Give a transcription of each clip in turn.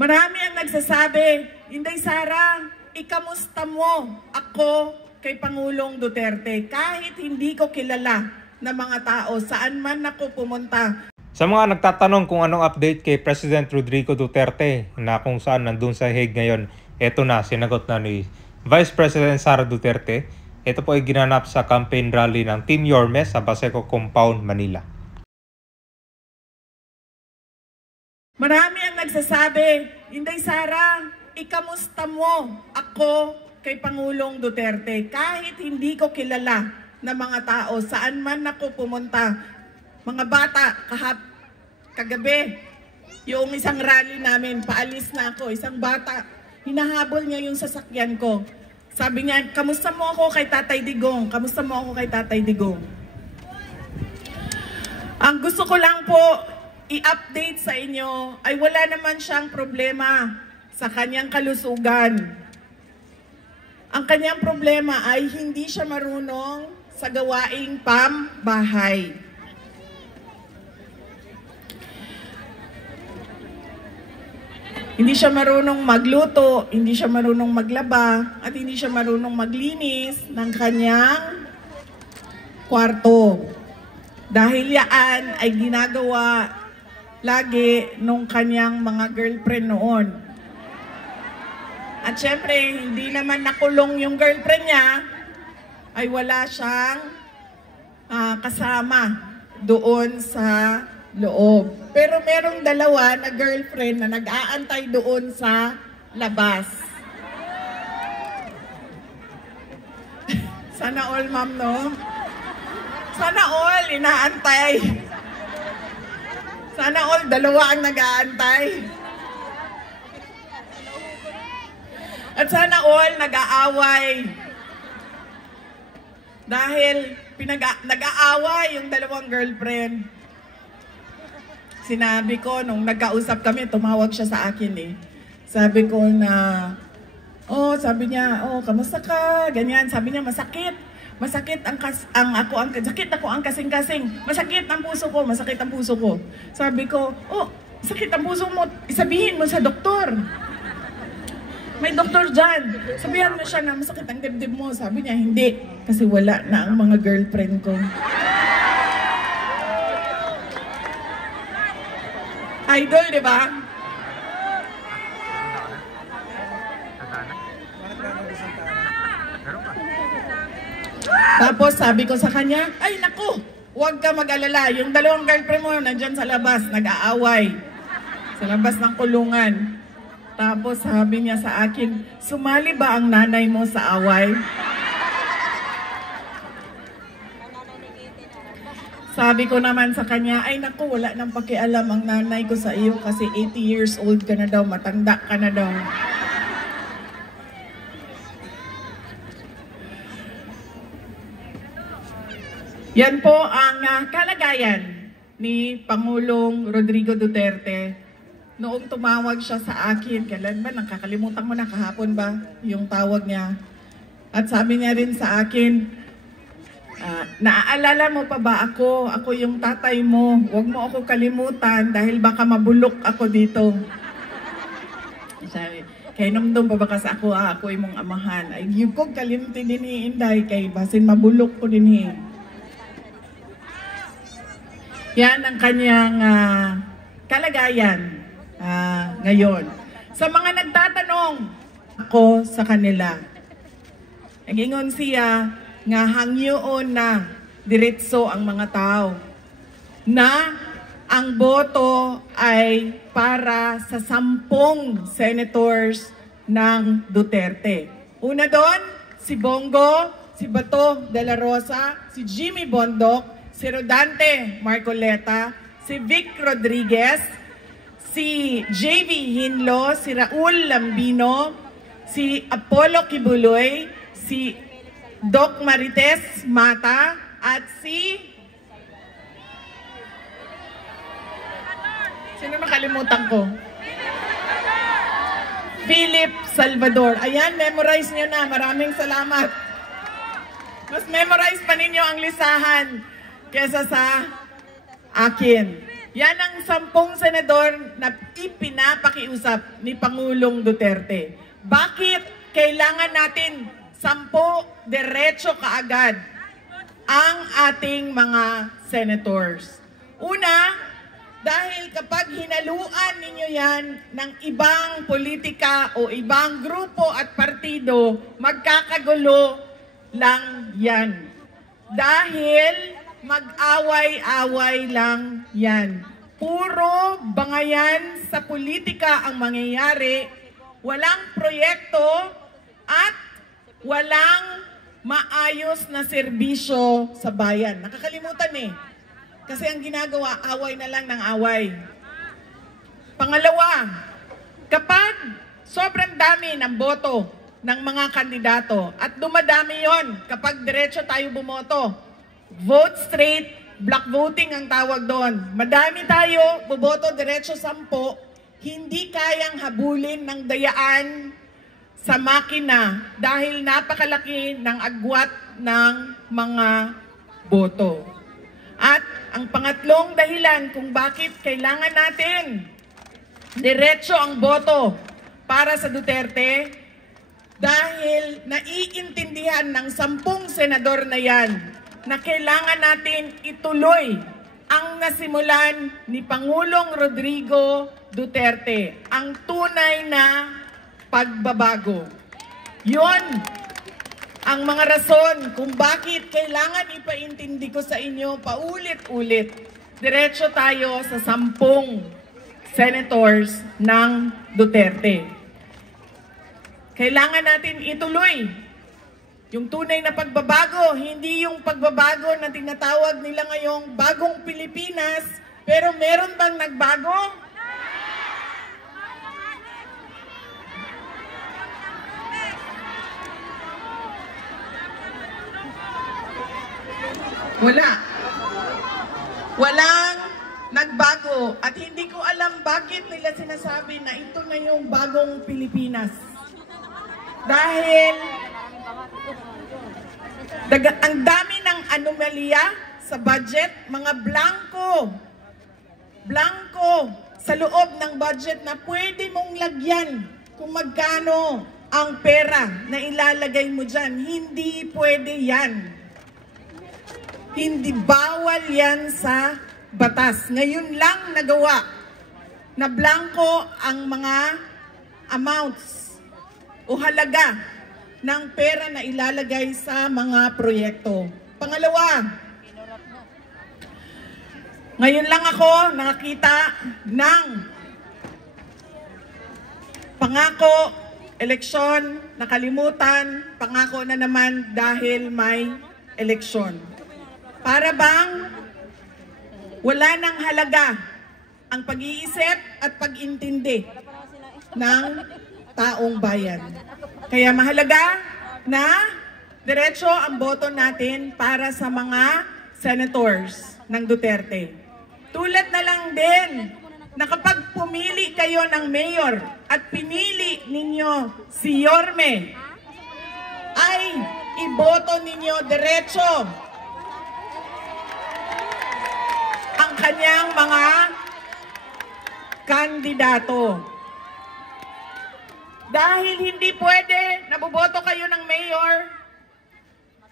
Marami ang nagsasabi, Inday Sara, ikamusta mo ako kay Pangulong Duterte kahit hindi ko kilala na mga tao saan man ako pumunta. Sa mga nagtatanong kung anong update kay President Rodrigo Duterte na kung saan nandun sa Hague ngayon, eto na, sinagot na ni Vice President Sara Duterte. Ito po ay ginanap sa campaign rally ng Team Yorme sa Baseco Compound, Manila. Marami ang nagsasabi, Inday Sara, ikamusta mo ako kay Pangulong Duterte kahit hindi ko kilala na mga tao saan man ako pumunta. Mga bata, kagabi, yung isang rally namin, paalis na ako, isang bata, hinahabol niya yung sasakyan ko. Sabi niya, kamusta mo ako kay Tatay Digong? Kamusta mo ako kay Tatay Digong? Ang gusto ko lang po i-update sa inyo ay wala naman siyang problema sa kanyang kalusugan. Ang kanyang problema ay hindi siya marunong sa gawaing pambahay. Hindi siya marunong magluto, hindi siya marunong maglaba, at hindi siya marunong maglinis ng kanyang kwarto. Dahil yan ay ginagawa lagi nung kanyang mga girlfriend noon. At syempre, hindi naman nakulong yung girlfriend niya, ay wala siyang kasama doon sa loob. Pero merong dalawa na girlfriend na nag-aantay doon sa labas. Sana all, ma'am, no? Sana all, inaantay. Sana all, dalawa ang nag-aantay. At sana all, nag-aaway. Dahil nag-aaway yung dalawang girlfriend. Sinabi ko, nung nagkausap kami, tumawag siya sa akin eh. Sabi ko na, sabi niya, kamusta ka? Ganyan, sabi niya, masakit. Masakit sakit ako ang kasing-kasing. Masakit ang puso ko, masakit ang puso ko. Sabi ko, sakit ang puso mo, isabihin mo sa doktor. May doktor dyan. Sabihan mo siya na masakit ang dibdib mo. Sabi niya, hindi. Kasi wala na ang mga girlfriend ko. Idol, di ba? Tapos sabi ko sa kanya, ay naku, huwag ka mag-alala. Yung dalawang girlfriend mo nandyan sa labas, nag-aaway. Sa labas ng kulungan. Tapos sabi niya sa akin, sumali ba ang nanay mo sa away? Sabi ko naman sa kanya, ay naku, wala nang pakialam ang nanay ko sa iyo kasi 80 years old ka na daw, matanda ka na daw. Yan po ang kalagayan ni Pangulong Rodrigo Duterte. Noong tumawag siya sa akin, kailan ba? Nakakalimutan mo na, kahapon ba yung tawag niya? At sabi niya rin sa akin, naaalala mo pa ba ako? Ako yung tatay mo. Huwag mo ako kalimutan dahil baka mabulok ako dito. Sabi, kay namdom pa ba kasi ako, ako yung mong amahan. Ay, yung kong kalimti din Inday, kay basin mabulok ko din Yan ang kanyang kalagayan ngayon. Sa mga nagtatanong ako sa kanila, nagingon siya, nga hangyoon na diretso ang mga tao na ang boto ay para sa 10 senators ng Duterte. Una doon, si Bongo, si Bato de la Rosa, si Jimmy Bondoc, si Rodante Marcoleta, si Vic Rodriguez, si JV Hinlo, si Raul Lambino, si Apollo Kibuloy, si Doc Marites Mata, at si... Sino nakalimutan ko? Philip Salvador. Ayan, memorize nyo na. Maraming salamat. Mas memorize pa ninyo ang listahan kesa sa akin. Yan ang 10 senador na ipinapakiusap ni Pangulong Duterte. Bakit kailangan natin 10 diretso kaagad ang ating mga senators? Una, dahil kapag hinaluan ninyo yan ng ibang politika o ibang grupo at partido, magkakagulo lang yan. Dahil mag-away-away lang yan. Puro bangayan sa politika ang mangyayari, walang proyekto at walang maayos na serbisyo sa bayan. Nakakalimutan eh. Kasi ang ginagawa, away na lang ng away. Pangalawa, kapag sobrang dami ng boto ng mga kandidato at dumadami yon kapag diretso tayo bumoto, vote straight, block voting ang tawag doon. Madami tayo, buboto diretso 10, hindi kayang habulin ng dayaan sa makina dahil napakalaki ng agwat ng mga boto. At ang pangatlong dahilan kung bakit kailangan natin diretso ang boto para sa Duterte, dahil naiintindihan ng 10 senador na yan na kailangan natin ituloy ang nasimulan ni Pangulong Rodrigo Duterte, ang tunay na pagbabago. Yon ang mga rason kung bakit kailangan ipaintindi ko sa inyo paulit-ulit. Diretso tayo sa 10 senators ng Duterte. Kailangan natin ituloy yung tunay na pagbabago, hindi yung pagbabago na tinatawag nila ngayong bagong Pilipinas, pero meron bang nagbago? Wala. Walang nagbago. At hindi ko alam bakit nila sinasabi na ito na yung bagong Pilipinas. Dahil ang dami ng anomalya sa budget, mga blanco sa loob ng budget na pwede mong lagyan kung magkano ang pera na ilalagay mo dyan. Hindi pwede yan. Hindi, bawal yan sa batas. Ngayon lang nagawa na blanco ang mga amounts o halaga ng pera na ilalagay sa mga proyekto. Pangalawa, ngayon lang ako nakakita ng pangako, eleksyon, nakalimutan, pangako na naman dahil may eleksyon. Para bang wala nang halaga ang pag-iisip at pag-intindi ng taong bayan. Kaya mahalaga na diretso ang boto natin para sa mga senators ng Duterte. Tulad na lang din na kapag pumili kayo ng mayor at pinili ninyo si Yorme, ay iboto ninyo diretso ang kanyang mga kandidato. Dahil hindi pwede naboboto kayo ng mayor,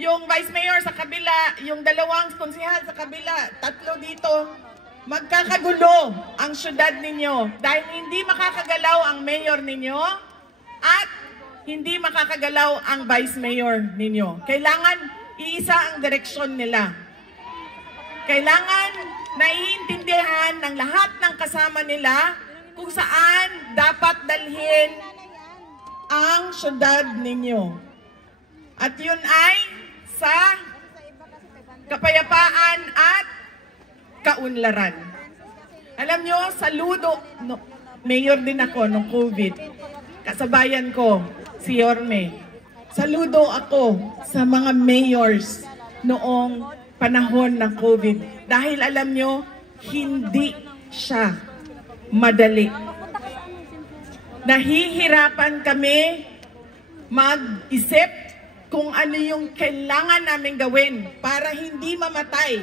yung vice mayor sa kabila, yung 2 konsehal sa kabila, 3 dito, magkakagulo ang syudad ninyo dahil hindi makakagalaw ang mayor ninyo at hindi makakagalaw ang vice mayor ninyo. Kailangan iisa ang direksyon nila. Kailangan naiintindihan ng lahat ng kasama nila kung saan dapat dalhin ang syudad ninyo. At yun ay sa kapayapaan at kaunlaran. Alam nyo, saludo, mayor din ako nung COVID. Kasabayan ko, si Yorme. Saludo ako sa mga mayors noong panahon ng COVID. Dahil alam nyo, hindi siya madali. Nahihirapan kami mag-isip kung ano yung kailangan namin gawin para hindi mamatay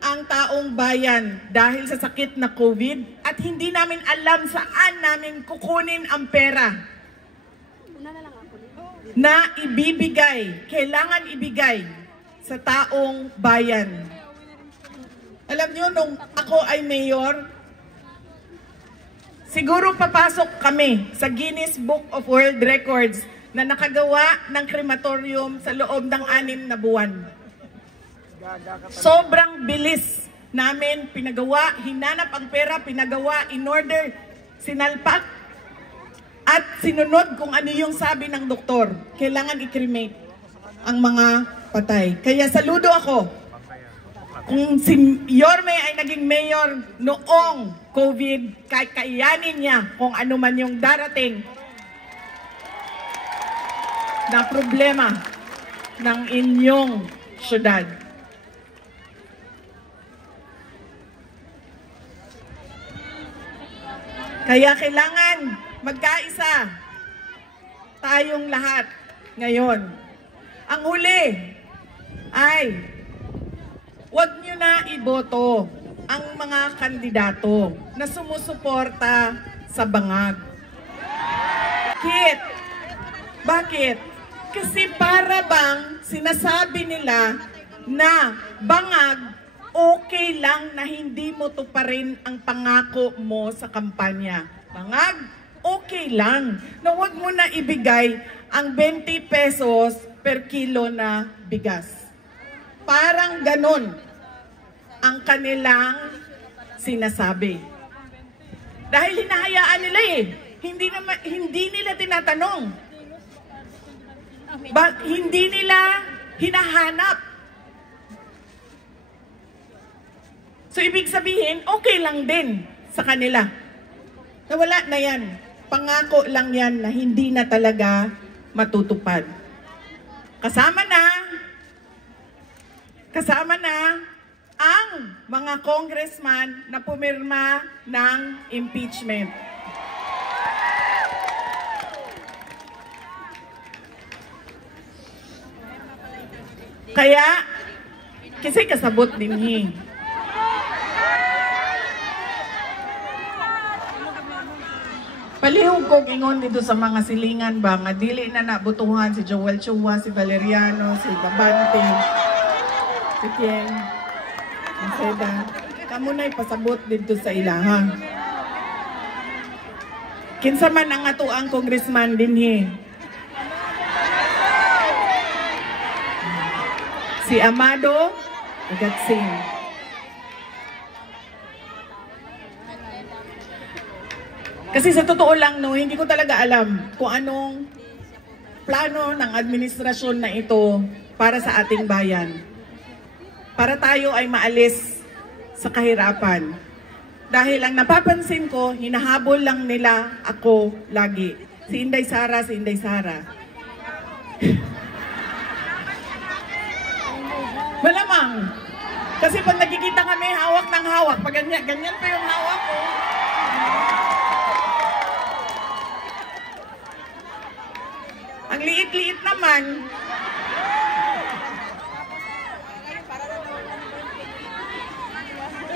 ang taong bayan dahil sa sakit na COVID at hindi namin alam saan namin kukunin ang pera na ibibigay, kailangan ibigay sa taong bayan. Alam niyo, nung ako ay mayor, siguro papasok kami sa Guinness Book of World Records na nakagawa ng krematorium sa loob ng 6 na buwan. Sobrang bilis namin pinagawa, hinanap ang pera, pinagawa, in order, sinalpak, at sinunod kung ano yung sabi ng doktor. Kailangan i-cremate ang mga patay. Kaya saludo ako. Kung si Yorme ay naging mayor noong COVID, kakayanin niya kung ano man yung darating na problema ng inyong syudad. Kaya kailangan magkaisa tayong lahat ngayon. Ang huli ay huwag nyo na iboto ang mga kandidato na sumusuporta sa bangag. Bakit? Kasi para bang sinasabi nila na bangag okay lang na hindi mo tuparin ang pangako mo sa kampanya. Bangag, okay lang na huwag mo na ibigay ang 20 pesos per kilo na bigas. Parang ganon ang kanilang sinasabi. Dahil hinahayaan nila hindi nila tinatanong. Hindi nila hinahanap. So, ibig sabihin, okay lang din sa kanila. Nawala na yan. Pangako lang yan na hindi na talaga matutupad. Kasama na ang mga congressman na pumirma ng impeachment. Kaya, kasi kasabot din palihog kong ingon dito sa mga silingan ba, nga dili na nabutuhan si Joel Chua, si Valeriano, si Babante, si Tieng, si Seda. Kamu na'y pasabot dito sa ilaha. Kinsa man ang ato ang congressman dinhi. Si Amado Agatsing. Kasi sa totoo lang, no, hindi ko talaga alam kung anong plano ng administrasyon na ito para sa ating bayan. Para tayo ay maalis sa kahirapan. Dahil ang napapansin ko, hinahabol lang nila ako lagi. Si Inday Sara. Malamang. Kasi pag nakikita kami, hawak ng hawak. Pag ganyan pa yung hawak ko. Ang liit-liit naman.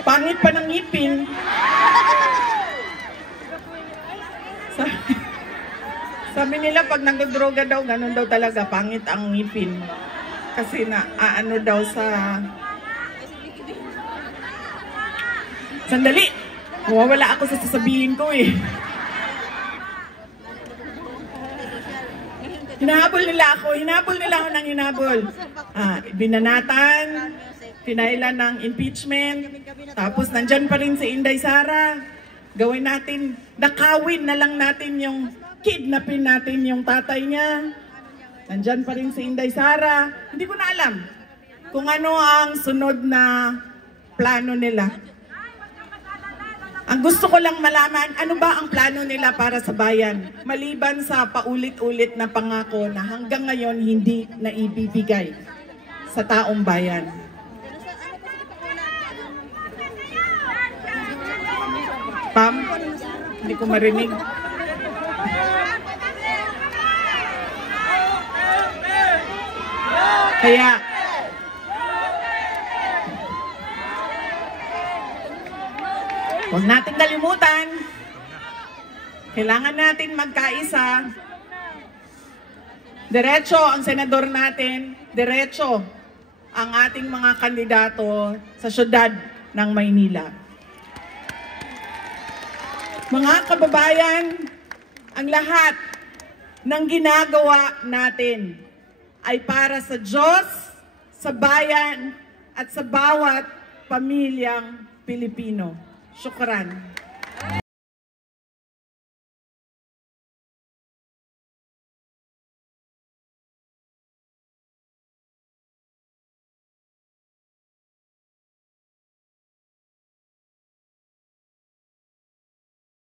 Pangit pa ng ngipin. Sabi nila pag nagdodroga daw, ganun daw talaga, pangit ang ngipin. Kasi ano daw sa... Sandali! Mawawala ako sa sasabihin ko eh. Hinabol nila ako ng hinabol. Binanatan, pinailan ng impeachment, tapos nandyan pa rin si Inday Sara. Gawin natin, nakawin na lang natin yung kidnapin natin yung tatay niya. Nandyan pa rin si Inday Sara. Hindi ko na alam kung ano ang sunod na plano nila. Ang gusto ko lang malaman, ano ba ang plano nila para sa bayan? Maliban sa paulit-ulit na pangako na hanggang ngayon hindi naibibigay sa taong bayan. Pam, hindi ko marinig. Kaya, Huwag natin kalimutan, kailangan natin magkaisa. Diretso ang senador natin, diretso ang ating mga kandidato sa syudad ng Maynila. Mga kababayan, ang lahat ng ginagawa natin ay para sa Diyos, sa bayan, at sa bawat pamilyang Pilipino. Syukran.